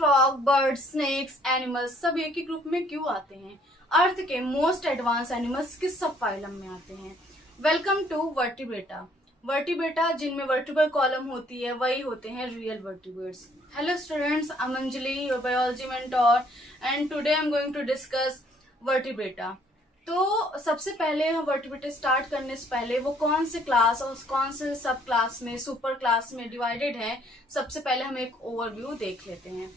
Frog, birds, snacks, animals सब एक ही group में क्यों आते हैं? अर्थ के मोस्ट एडवांस एनिमल्स किस सब फाइलम में आते हैं? Welcome to Vertebrata. वर्टिब्रेटा जिनमें वर्टिब्रल कॉलम होती है वही होते हैं real vertebrates. Hello students, I am Anjali, your biology mentor, and today I am going to discuss Vertebrata. तो सबसे पहले हम वर्टिब्रेटा स्टार्ट करने से पहले वो कौन से क्लास और कौन से सब क्लास में, सुपर क्लास में डिवाइडेड है, सबसे पहले हम एक ओवरव्यू देख लेते हैं।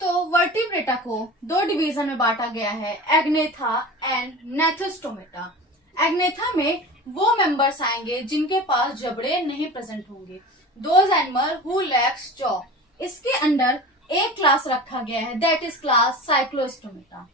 तो वर्टिब्रेटा को दो डिवीजन में बांटा गया है, एग्नेथा एंड नेथोस्टोमेटा। एग्नेथा में वो मेंबर्स आएंगे जिनके पास जबड़े नहीं प्रेजेंट होंगे, those animal who lacks jaw. इसके अंडर एक क्लास रखा गया है, that is class Cyclostomata.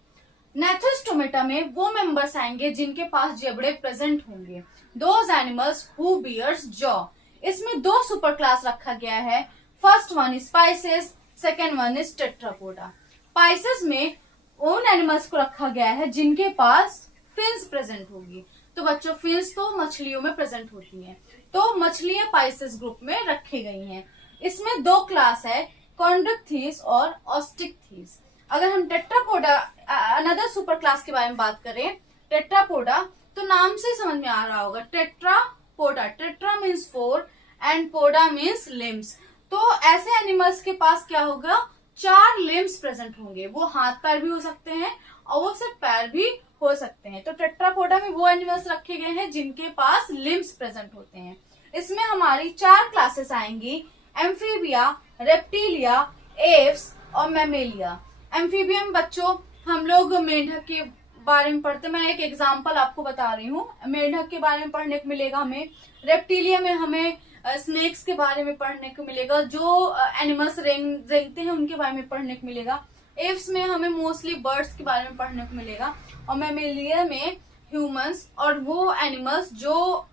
Gnathostomata में वो मेंबर्स आएंगे जिनके पास जबड़े प्रेजेंट होंगे, those animals who bears jaw. इसमें दो सुपर क्लास रखा गया है, first one is Pisces, second one is Tetrapoda. Pisces में उन एनिमल्स को रखा गया है जिनके पास फिन्स प्रेजेंट होगी। तो बच्चों, फिन्स तो मछलियों में प्रेजेंट होती हैं, तो मछलियां पाइसेस ग्रुप में रखी गई हैं। इसमें दो क्लास है, कॉन्ड्रिक्थीस और ऑस्टिकथीस। अगर हम टेट्रापोडा अनदर सुपर क्लास के बारे में बात करें, टेट्रापोडा, तो नाम से समझ में आ रहा होगा, Tetrapoda, tetra means four and poda means limbs. तो ऐसे एनिमल्स के पास क्या होगा, चार लिम्स प्रेजेंट होंगे। वो हाथ पैर भी हो सकते हैं और वो सिर्फ पैर भी हो सकते हैं। तो टेट्रापोडा में वो एनिमल्स रखे गए हैं जिनके पास लिम्स प्रेजेंट होते हैं। इसमें हमारी चार क्लासेस आएंगी, एम्फीबिया, रेप्टिलिया, एव्स और मैमेलिया। एम्फीबियम बच्चों हम लोग मेंढक के बारे में पढ़ते, मैं एक एग्जांपल आपको बता रही हूँ। मेंढक के बारे में पढ़ने को मिलेगा हमें, रेप्टिलिया में हमें स्नेक्स के बारे में पढ़ने को मिलेगा, जो एनिमल्स रेंगते हैं उनके बारे में पढ़ने को मिलेगा। एव्स में हमें मोस्टली बर्ड्स के बारे में पढ़ने को मिलेगा, और मैमेलिया में ह्यूमंस और वो एनिमल्स जो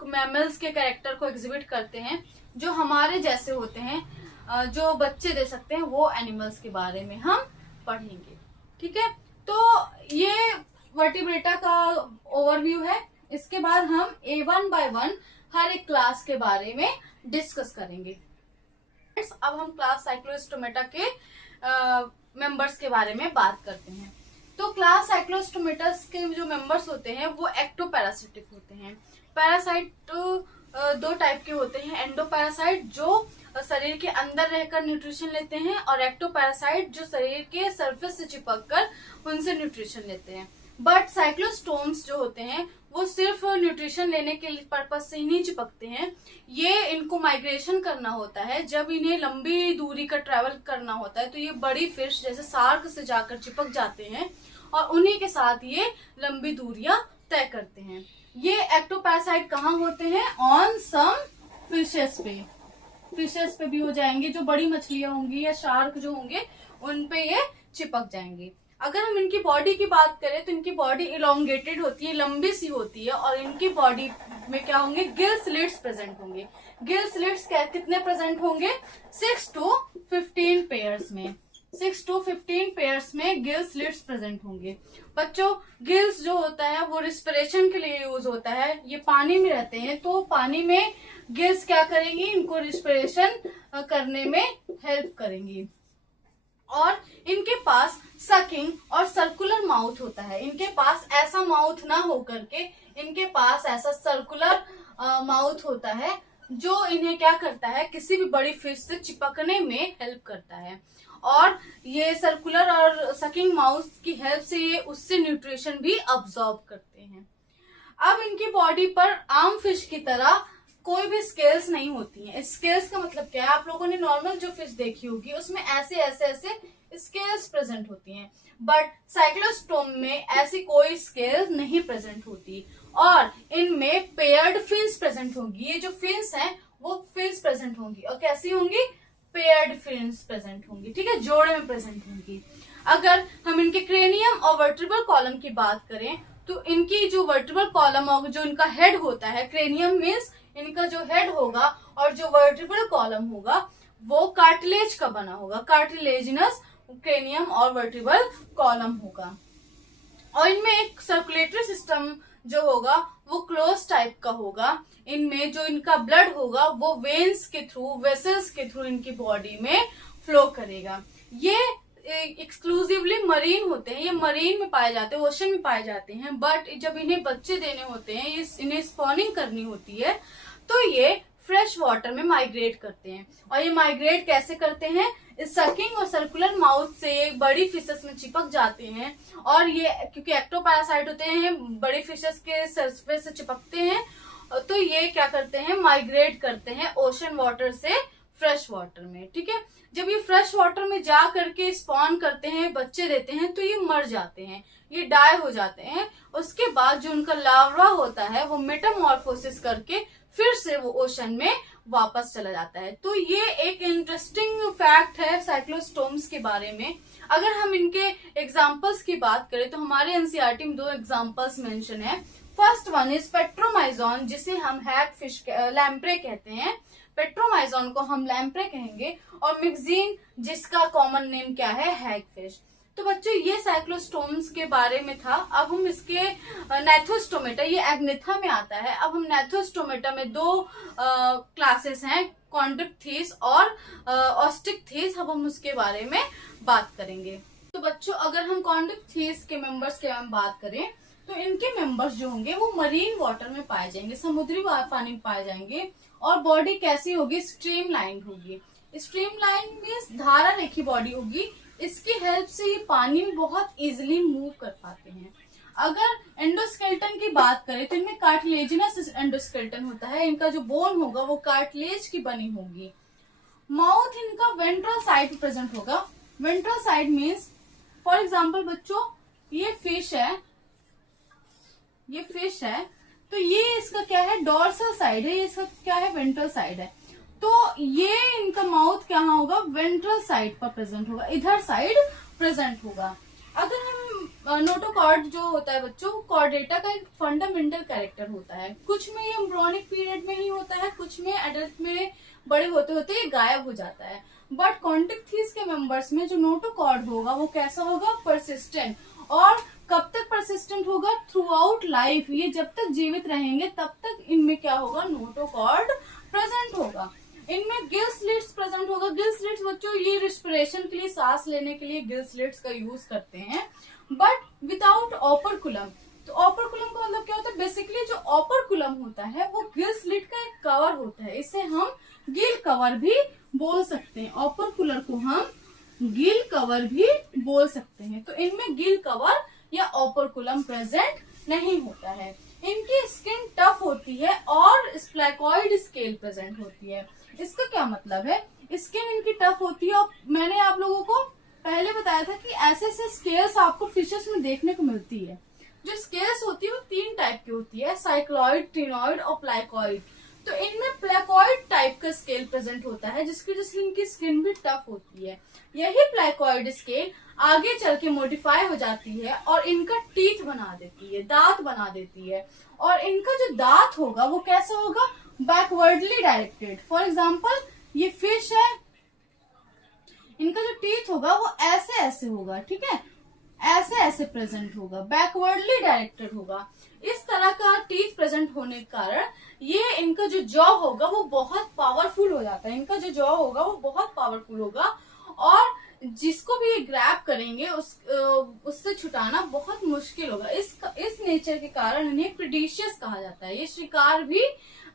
मैमल्स के कैरेक्टर को एग्जिबिट करते हैं, जो हमारे जैसे होते हैं, जो बच्चे दे सकते हैं, वो एनिमल्स के बारे में हम पढ़ेंगे। ठीक है, तो ये वर्टिब्रेटा का ओवरव्यू है। इसके बाद हम वन बाय वन हर एक क्लास के बारे में डिस्कस करेंगे। अब हम क्लास साइक्लोस्टोमेटा के मेंबर्स के बारे में बात करते हैं। तो क्लास साइक्लोस्टोमेटस के जो मेंबर्स होते हैं वो एक्टोपैरासिटिक होते हैं। पैरासाइट दो टाइप के होते हैं, एंडोपैरासाइट जो शरीर के अंदर रहकर न्यूट्रिशन लेते हैं, और एक्टोपैरासाइट जो शरीर के सरफेस से चिपक कर उनसे न्यूट्रिशन लेते हैं। बट साइक्लोस्टोम्स जो होते हैं वो सिर्फ न्यूट्रिशन लेने के पर्पज से ही नहीं चिपकते हैं, ये इनको माइग्रेशन करना होता है। जब इन्हें लंबी दूरी का ट्रेवल करना होता है तो ये बड़ी फिश जैसे शार्क से जाकर चिपक जाते हैं और उन्हीं के साथ ये लंबी दूरियां तय करते हैं। ये एक्टोपैरासाइट कहाँ होते हैं, ऑन सम फिशेस पे, फिशेस पे भी हो जाएंगे, जो बड़ी मछलियां होंगी या शार्क जो होंगे उन पे ये चिपक जाएंगे। अगर हम इनकी बॉडी की बात करें तो इनकी बॉडी इलोंगेटेड होती है, लंबी सी होती है, और इनकी बॉडी में क्या होंगे, गिल स्लिट्स प्रेजेंट होंगे। गिल स्लिट्स कितने प्रेजेंट होंगे, 6 to 15 पेयर्स में, 6 to 15 पेयर्स में गिल स्लिट्स प्रेजेंट होंगे। बच्चों, गिल्स जो होता है वो रिस्पिरेशन के लिए यूज होता है। ये पानी में रहते हैं, तो पानी में गिल्स क्या करेंगी, इनको रिस्पिरेशन करने में हेल्प करेंगी। और इनके पास सकिंग और सर्कुलर माउथ होता है। इनके पास ऐसा माउथ ना हो करके इनके पास ऐसा सर्कुलर माउथ होता है जो इन्हें क्या करता है, किसी भी बड़ी फिश से चिपकने में हेल्प करता है। और ये सर्कुलर और सकिंग माउथ की हेल्प से ये उससे न्यूट्रिशन भी अब्सॉर्ब करते हैं। अब इनकी बॉडी पर आम फिश की तरह कोई भी स्केल्स नहीं होती हैं। स्केल्स का मतलब क्या है, आप लोगों ने नॉर्मल जो फिश देखी होगी उसमें ऐसे ऐसे ऐसे स्केल्स प्रेजेंट होती हैं, बट साइक्लोस्टोम में ऐसी कोई स्केल्स नहीं प्रेजेंट होती, और इनमें पेयर्ड फिन्स प्रेजेंट होंगी। ये जो फिन्स हैं वो फिन्स प्रेजेंट होंगी, और कैसी होंगी, पेयर्ड फिन्स प्रेजेंट होंगी। ठीक है, जोड़े में प्रेजेंट होंगी। अगर हम इनके क्रेनियम और वर्टिब्रल कॉलम की बात करें तो इनकी जो वर्टिब्रल कॉलम और जो इनका हेड होता है, क्रेनियम मीन्स इनका जो हेड होगा, और जो वर्टिब्रल कॉलम होगा वो कार्टिलेज का बना होगा, कार्टिलेजिनस क्रेनियम और वर्टिब्रल कॉलम होगा। और इनमें एक सर्कुलेटरी सिस्टम जो होगा वो क्लोज टाइप का होगा। इनमें जो इनका ब्लड होगा वो वेन्स के थ्रू, वेसल्स के थ्रू इनकी बॉडी में फ्लो करेगा। ये एक्सक्लूसिवली मरीन होते हैं, ये मरीन में पाए जाते हैं, ओशन में पाए जाते हैं। बट जब इन्हें बच्चे देने होते हैं, इन्हें स्पॉनिंग करनी होती है, तो ये फ्रेश वाटर में माइग्रेट करते हैं। और ये माइग्रेट कैसे करते हैं? सकिंग और सर्कुलर माउथ से बड़ी फिशेस में चिपक जाते हैं। और ये क्योंकि एक्टोपैरासाइट होते हैं, बड़ी फिशेस के सरफेस से चिपकते हैं, तो ये क्या करते हैं? माइग्रेट करते हैं ओशन वाटर से फ्रेश वाटर में। ठीक है, जब ये फ्रेश वाटर में जा करके स्पॉन करते हैं, बच्चे देते हैं, तो ये मर जाते हैं, ये डाई हो जाते हैं। उसके बाद जो उनका लार्वा होता है वो मेटामॉर्फोसिस करके फिर से वो ओशन में वापस चला जाता है। तो ये एक इंटरेस्टिंग फैक्ट है साइक्लोस्टोम्स के बारे में। अगर हम इनके एग्जाम्पल्स की बात करें तो हमारे एनसीईआरटी में 2 एग्जाम्पल्स मेंशन है। फर्स्ट वन इज पेट्रोमाइजोन, जिसे हम हैग फिश लैम्प्रे कहते हैं। पेट्रोमाइजोन को हम लैम्प्रे कहेंगे, और मिक्जीन, जिसका कॉमन नेम क्या है? हैग फिश। तो बच्चों ये साइक्लोस्टोम्स के बारे में था। अब हम इसके नैथोस्टोमेटा, ये एग्निथा में आता है। अब हम नैथोस्टोमेटा में 2 क्लासेस हैं, कॉन्ड्रिक्थिस और ऑस्टिक्थिस। अब हम उसके बारे में बात करेंगे। तो बच्चों अगर हम कॉन्ड्रिक्थिस के मेंबर्स के बारे में बात करें तो इनके मेंबर्स जो होंगे वो मरीन वाटर में पाए जाएंगे, समुद्री पानी में पाए जाएंगे। और बॉडी कैसी होगी? स्ट्रीम लाइन होगी। स्ट्रीम लाइन मीन्स धारा रेखी बॉडी होगी। इसकी हेल्प से ये पानी में बहुत इजीली मूव कर पाते हैं। अगर एंडोस्केलेटन की बात करें तो इनमें कार्टिलेजिनस एंडोस्केलेटन होता है। इनका जो बोन होगा वो कार्टिलेज की बनी होगी। माउथ इनका वेंट्रल साइड प्रेजेंट होगा। Ventral side means for example बच्चों ये फिश है, ये फिश है, तो ये इसका क्या है? डोर्सल साइड है, ये इसका क्या है? वेंट्रल साइड है। तो ये इनका माउथ क्या होगा? वेंट्रल साइड पर प्रेजेंट होगा, इधर साइड प्रेजेंट होगा। अगर हम नोटोकॉर्ड जो होता है बच्चों, कॉर्डेटा का एक फंडामेंटल कैरेक्टर होता है। कुछ में ये एम्ब्रियोनिक पीरियड में ही होता है, कुछ में एडल्ट में बड़े होते होते ये गायब हो जाता है। बट कॉन्ड्रिक्थिस के मेंबर्स में जो नोटोकॉर्ड होगा वो कैसा होगा? परसिस्टेंट। और कब तक परसिस्टेंट होगा? Through out life. ये जब तक जीवित रहेंगे तब तक इनमें क्या होगा? नोटोकॉर्ड प्रेजेंट होगा। इनमें गिल स्लिट्स प्रेजेंट होगा। गिल स्लिट्स बच्चों ये रिस्पिरेशन के लिए, सांस लेने के लिए गिल स्लिट्स का यूज करते हैं, बट विदाउट ऑपरकुलम। तो ऑपरकुलम का मतलब क्या होता है? बेसिकली जो ऑपरकुलम होता है वो गिल स्लिट का एक कवर होता है। इसे हम गिल कवर भी बोल सकते हैं। ऑपरकुलर को हम गिल कवर भी बोल सकते हैं। तो इनमें गिल कवर या ऑपरकुलम प्रेजेंट नहीं होता है। इनकी स्किन टफ होती है और स्प्लैकॉइड स्केल प्रेजेंट होती है। इसका क्या मतलब है? स्किन इनकी टफ होती है, और मैंने आप लोगों को पहले बताया था कि ऐसे ऐसे स्केल्स आपको फिशेस में देखने को मिलती है। जो स्केल्स होती है वो 3 टाइप की होती है, साइक्लॉइड, ट्रिनॉइड और प्लैकॉइड। तो इनमें प्लैकॉइड टाइप का स्केल प्रेजेंट होता है, जिसकी वजह से इनकी स्किन भी टफ होती है। यही प्लैकॉइड स्केल आगे चल के मॉडिफाई हो जाती है और इनका टीथ बना देती है, दांत बना देती है। और इनका जो दांत होगा वो कैसा होगा? Backwardly directed. फॉर एग्जाम्पल ये फिश है, इनका जो टीथ होगा वो ऐसे ऐसे होगा, ठीक है, ऐसे ऐसे प्रेजेंट होगा, बैकवर्डली डायरेक्टेड होगा। इस तरह का टीथ प्रेजेंट होने के कारण ये इनका जो जॉ होगा वो बहुत पावरफुल हो जाता है। इनका जो जॉ होगा वो बहुत पावरफुल होगा, और जिसको भी ये ग्रैब करेंगे उससे छुटाना बहुत मुश्किल होगा। इस नेचर के कारण इन्हें प्रीडेशियस कहा जाता है। ये शिकार भी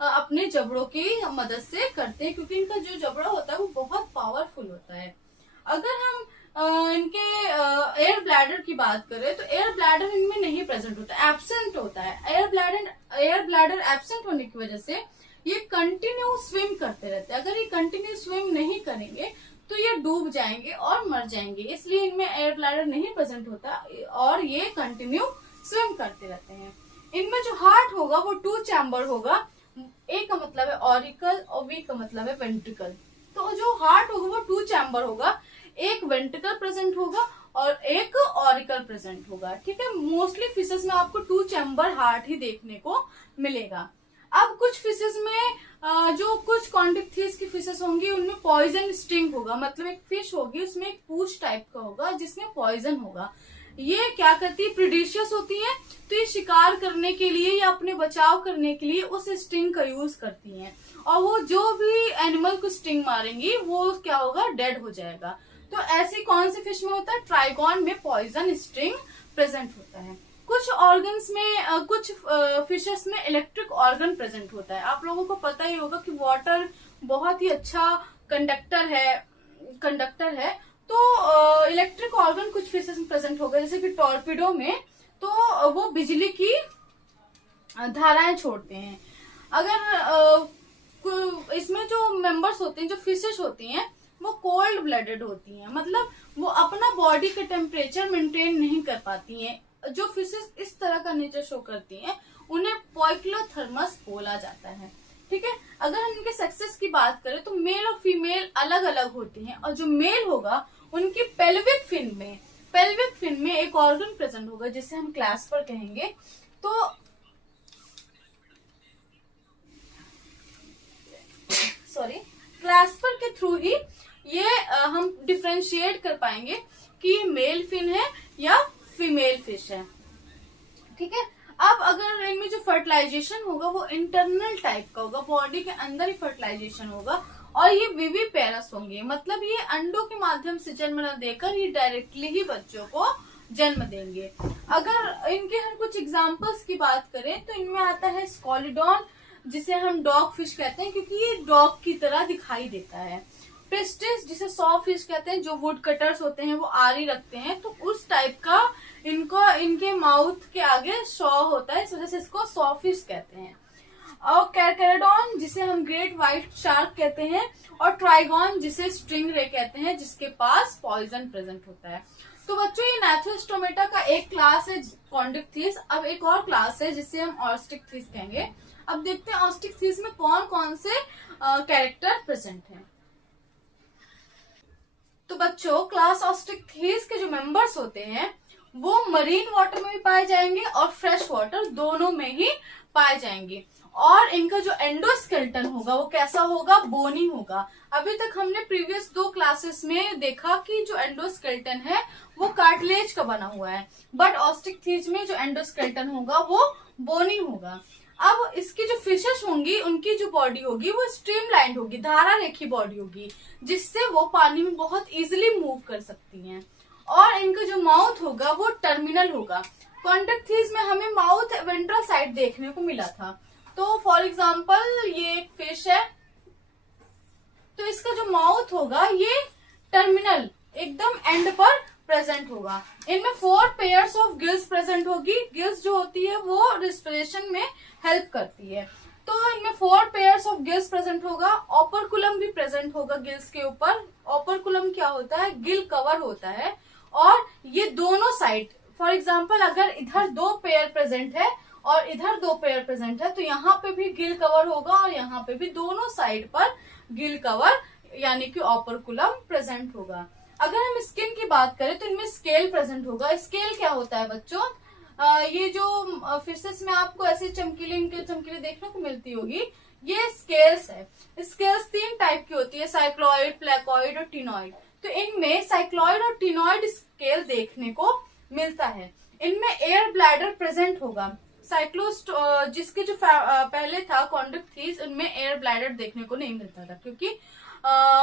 अपने जबड़ों की मदद से करते हैं, क्योंकि इनका जो जबड़ा होता है वो बहुत पावरफुल होता है। अगर हम इनके एयर ब्लैडर की बात करें तो एयर ब्लैडर इनमें नहीं प्रेजेंट होता, एब्सेंट होता है। एयर ब्लैडर एब्सेंट होने की वजह से ये कंटिन्यू स्विम करते रहते हैं। अगर ये कंटिन्यू स्विम नहीं करेंगे तो ये डूब जाएंगे और मर जाएंगे, इसलिए इनमें एयर ब्लैडर नहीं प्रेजेंट होता और ये कंटिन्यू स्विम करते रहते हैं। इनमें जो हार्ट होगा वो 2 चैम्बर होगा। ए का मतलब है ऑरिकल और वी का मतलब है वेंट्रिकल। तो जो हार्ट होगा वो 2 चैम्बर होगा, एक वेंट्रिकल प्रेजेंट होगा और एक ऑरिकल प्रेजेंट होगा। ठीक है, मोस्टली फिशेस में आपको 2 चैम्बर हार्ट ही देखने को मिलेगा। अब कुछ फिशेस में जो कुछ कॉन्ड्रिक्थिस की फिशेस होंगी उनमें पॉइजन स्टिंग होगा, मतलब एक फिश होगी उसमें एक पूंछ टाइप का होगा जिसमें पॉइजन होगा। ये क्या करती है, प्रीडेशियस होती है, तो ये शिकार करने के लिए या अपने बचाव करने के लिए उस स्टिंग का यूज करती हैं, और वो जो भी एनिमल को स्टिंग मारेंगी वो क्या होगा, डेड हो जाएगा। तो ऐसी कौन सी फिश में होता है, ट्राइगॉन में पॉइजन स्टिंग प्रेजेंट होता है। कुछ ऑर्गन्स में, कुछ फिशेस में इलेक्ट्रिक ऑर्गन प्रेजेंट होता है। आप लोगों को पता ही होगा कि वाटर बहुत ही अच्छा कंडक्टर है, तो इलेक्ट्रिक ऑर्गन कुछ फिशेस में प्रेजेंट होगा, जैसे कि टॉर्पिडो में, तो वो बिजली की धाराएं छोड़ते हैं। अगर इसमें जो मेंबर्स होते हैं, जो फिशेस होती हैं, वो कोल्ड ब्लडेड होती हैं, मतलब वो अपना बॉडी का टेम्परेचर मेंटेन नहीं कर पाती हैं। जो फिशेस इस तरह का नेचर शो करती हैं उन्हें पोइक्लोथर्मस बोला जाता है। ठीक है, अगर हम इनके सेक्सेस की बात करें तो मेल और फीमेल अलग अलग होती हैं, और जो मेल होगा उनकी पेल्विक फिन में एक ऑर्गन प्रेजेंट होगा जिसे हम क्लैस्पर कहेंगे। तो क्लैस्पर के थ्रू ही ये हम डिफरेंशिएट कर पाएंगे कि मेल फिन है या फीमेल फिश है। ठीक है, अब अगर इनमें जो फर्टिलाइजेशन होगा वो इंटरनल टाइप का होगा, बॉडी के अंदर ही फर्टिलाइजेशन होगा, और ये विविपेरस होंगे, मतलब ये अंडों के माध्यम से जन्म न देकर ये डायरेक्टली ही बच्चों को जन्म देंगे। अगर इनके हम कुछ एग्जांपल्स की बात करें तो इनमें आता है स्कॉलिडॉन, जिसे हम डॉग फिश कहते हैं क्योंकि ये डॉग की तरह दिखाई देता है। प्रिस्टिस, जिसे सॉ फिश कहते हैं, जो वुड कटर्स होते हैं वो आरी रखते हैं, तो उस टाइप का इनके माउथ के आगे सॉ होता है, इस वजह से इसको सॉ फिश कहते हैं। और कैरकेराडॉन, जिसे हम ग्रेट व्हाइट शार्क कहते हैं, और ट्राइगॉन, जिसे स्ट्रिंग रे कहते हैं, जिसके पास पॉइजन प्रेजेंट होता है। तो बच्चों ये नाइथोस्टोमेटा का एक क्लास है कॉन्ड्रिक्थिस। अब एक और क्लास है जिसे हम ऑस्टिकथिस कहेंगे। अब देखते हैं ऑस्टिकथिस में कौन कौन से कैरेक्टर प्रेजेंट हैं। तो बच्चों क्लास ऑस्टिकथिस के जो मेंबर्स होते हैं वो मरीन वाटर में भी पाए जाएंगे और फ्रेश वाटर दोनों में ही पाए जाएंगे। और इनका जो एंडोस्केलेटन होगा वो कैसा होगा, बोनी होगा। अभी तक हमने प्रीवियस 2 क्लासेस में देखा कि जो एंडोस्केलेटन है वो कार्टिलेज का बना हुआ है, बट ऑस्टिकथिस में जो एंडोस्केलेटन होगा वो बोनी होगा। अब इसकी जो फिशेस होंगी उनकी जो बॉडी होगी वो स्ट्रीमलाइंड होगी, धारा रेखी बॉडी होगी, जिससे वो पानी में बहुत इजीली मूव कर सकती हैं। और इनका जो माउथ होगा वो टर्मिनल होगा। कॉन्ड्रिक्थिस में हमें माउथ वेंट्रल साइड देखने को मिला था। तो फॉर एग्जाम्पल ये एक फिश है, तो इसका जो माउथ होगा ये टर्मिनल एकदम एंड पर प्रेजेंट होगा। इनमें 4 पेयर्स ऑफ गिल्स प्रेजेंट होगी। गिल्स जो होती है वो रिस्पिरेशन में हेल्प करती है, तो इनमें 4 पेयर्स ऑफ गिल्स प्रेजेंट होगा। ऑपरकुलम भी प्रेजेंट होगा गिल्स के ऊपर। ऑपरकुलम क्या होता है, गिल कवर होता है, और ये दोनों साइड, फॉर एग्जाम्पल अगर इधर 2 पेयर प्रेजेंट है और इधर 2 पेयर प्रेजेंट है तो यहाँ पे भी गिल कवर होगा और यहाँ पे भी दोनों साइड पर गिल कवर यानी कि ऑपरकुलम प्रेजेंट होगा। अगर हम स्किन की बात करें तो इनमें स्केल प्रेजेंट होगा। स्केल क्या होता है बच्चों, ये जो फिशेस में आपको ऐसे चमकीले देखने को मिलती होगी, ये स्केल्स है। स्केल्स 3 टाइप की होती है, साइक्लॉइड, प्लेकॉइड और टिनॉइड। तो इनमें साइक्लॉइड और टिनॉइड स्केल देखने को मिलता है। इनमें एयर ब्लैडर प्रेजेंट होगा। साइक्लोस्ट जिसके जो पहले था कॉन्ड्रिक्थिस, उनमें एयर ब्लैडर देखने को नहीं मिलता था क्योंकि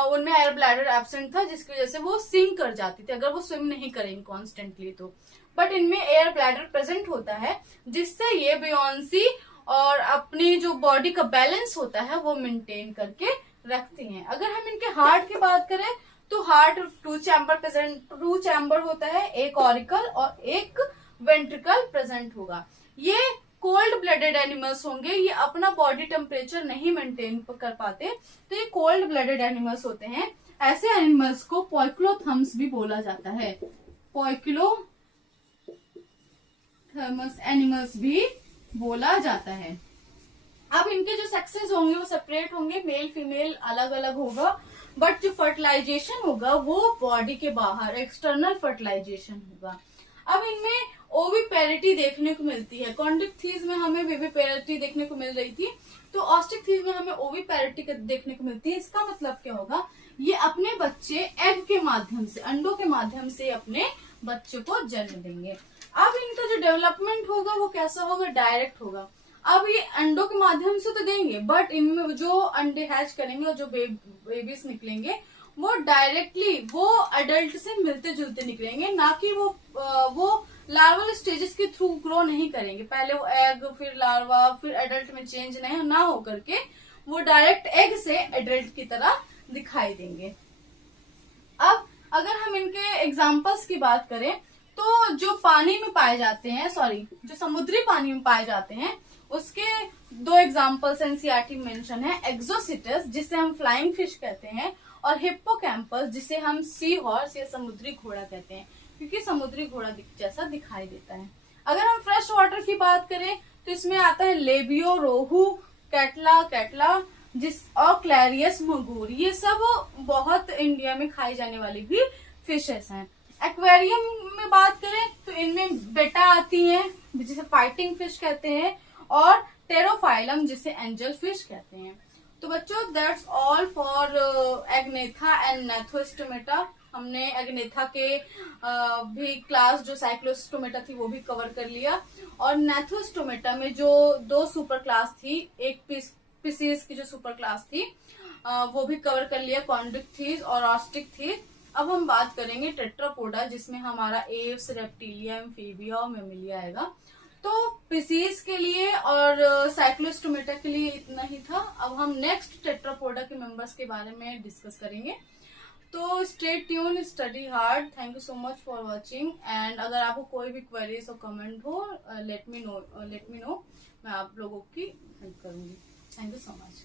उनमें एयर ब्लैडर एब्सेंट था, जिसकी वजह से वो सिंक कर जाती थी अगर वो स्विम नहीं करेंगे कॉन्स्टेंटली तो। बट इनमें एयर ब्लैडर प्रेजेंट होता है, जिससे ये बियॉन्सी और अपनी जो बॉडी का बैलेंस होता है वो मेंटेन करके रखती हैं। अगर हम इनके हार्ट की बात करें तो हार्ट 2 चैम्बर होता है, एक ऑरिकल और एक वेंट्रिकल प्रेजेंट होगा। ये कोल्ड ब्लडेड एनिमल्स होंगे, ये अपना बॉडी टेम्परेचर नहीं मेंटेन कर पाते, तो ये कोल्ड ब्लडेड एनिमल्स होते हैं। ऐसे एनिमल्स को पोइक्लोथर्म्स भी बोला जाता है, पोइक्लोथर्मस एनिमल्स भी बोला जाता है। अब इनके जो सेक्सेस होंगे वो सेपरेट होंगे, मेल फीमेल अलग अलग होगा, बट जो फर्टिलाइजेशन होगा वो बॉडी के बाहर एक्सटर्नल फर्टिलाइजेशन होगा। अब इनमें ओविपेरिटी देखने को मिलती है। कॉन्ड्रिक्थिस में हमें विविपेरिटी देखने को मिल रही थी, तो ऑस्टिकथिस में हमें ओविपेरिटी देखने को मिलती है। इसका मतलब क्या होगा, ये अपने बच्चे एग के माध्यम से, अंडों के माध्यम से अपने बच्चे को जन्म देंगे। अब इनका जो डेवलपमेंट होगा वो कैसा होगा, डायरेक्ट होगा। अब ये अंडों के माध्यम से तो देंगे, बट इनमें जो अंडे हैच करेंगे और जो बेबीज निकलेंगे वो डायरेक्टली वो अडल्ट से मिलते जुलते निकलेंगे, ना कि वो लार्वल स्टेजेस के थ्रू ग्रो नहीं करेंगे। पहले वो एग, फिर लार्वा, फिर एडल्ट में चेंज नहीं ना हो करके वो डायरेक्ट एग से एडल्ट की तरह दिखाई देंगे। अब अगर हम इनके एग्जाम्पल्स की बात करें तो जो पानी में पाए जाते हैं, जो समुद्री पानी में पाए जाते हैं उसके 2 एग्जाम्पल्स एनसीईआरटी मेंशन है। एक्सोसिटस जिसे हम फ्लाइंग फिश कहते हैं, और हिप्पोकैम्पस जिसे हम सी हॉर्स या समुद्री घोड़ा कहते हैं, क्योंकि समुद्री घोड़ा जैसा दिखाई देता है। अगर हम फ्रेश वाटर की बात करें तो इसमें आता है लेबियो, रोहू, कैटला और क्लैरियस, मगोर। ये सब बहुत इंडिया में खाई जाने वाली भी फिशेस हैं। एक्वेरियम में बात करें तो इनमें बेटा आती हैं जिसे फाइटिंग फिश कहते हैं, और टेरोफाइलम जिसे एंजल फिश कहते हैं। तो बच्चों that's all for Agnatha and Gnathostomata. हमने एग्नेथा के भी क्लास जो साइक्लोस्टोमेटा थी वो भी कवर कर लिया, और नेथोस्टोमेटा में जो 2 सुपर क्लास थी, एक स्पीसीज की जो सुपर क्लास थी वो भी कवर कर लिया, कॉन्ड्रिक्थिस और ऑस्टिकथिस। अब हम बात करेंगे टेट्रापोडा जिसमें हमारा एव्स, रेप्टिलिया, एम्फीबिया और मेमिलिया आएगा। तो स्पीसीज के लिए और साइक्लोस्टोमेटा के लिए इतना ही था। अब हम नेक्स्ट टेट्रापोडा के मेंबर्स के बारे में डिस्कस करेंगे। तो stay tune, study hard. Thank you so much for watching. And अगर आपको कोई भी क्वेरीज और कमेंट हो, लेट मी नो। मैं आप लोगों की हेल्प करूंगी। Thank you so much.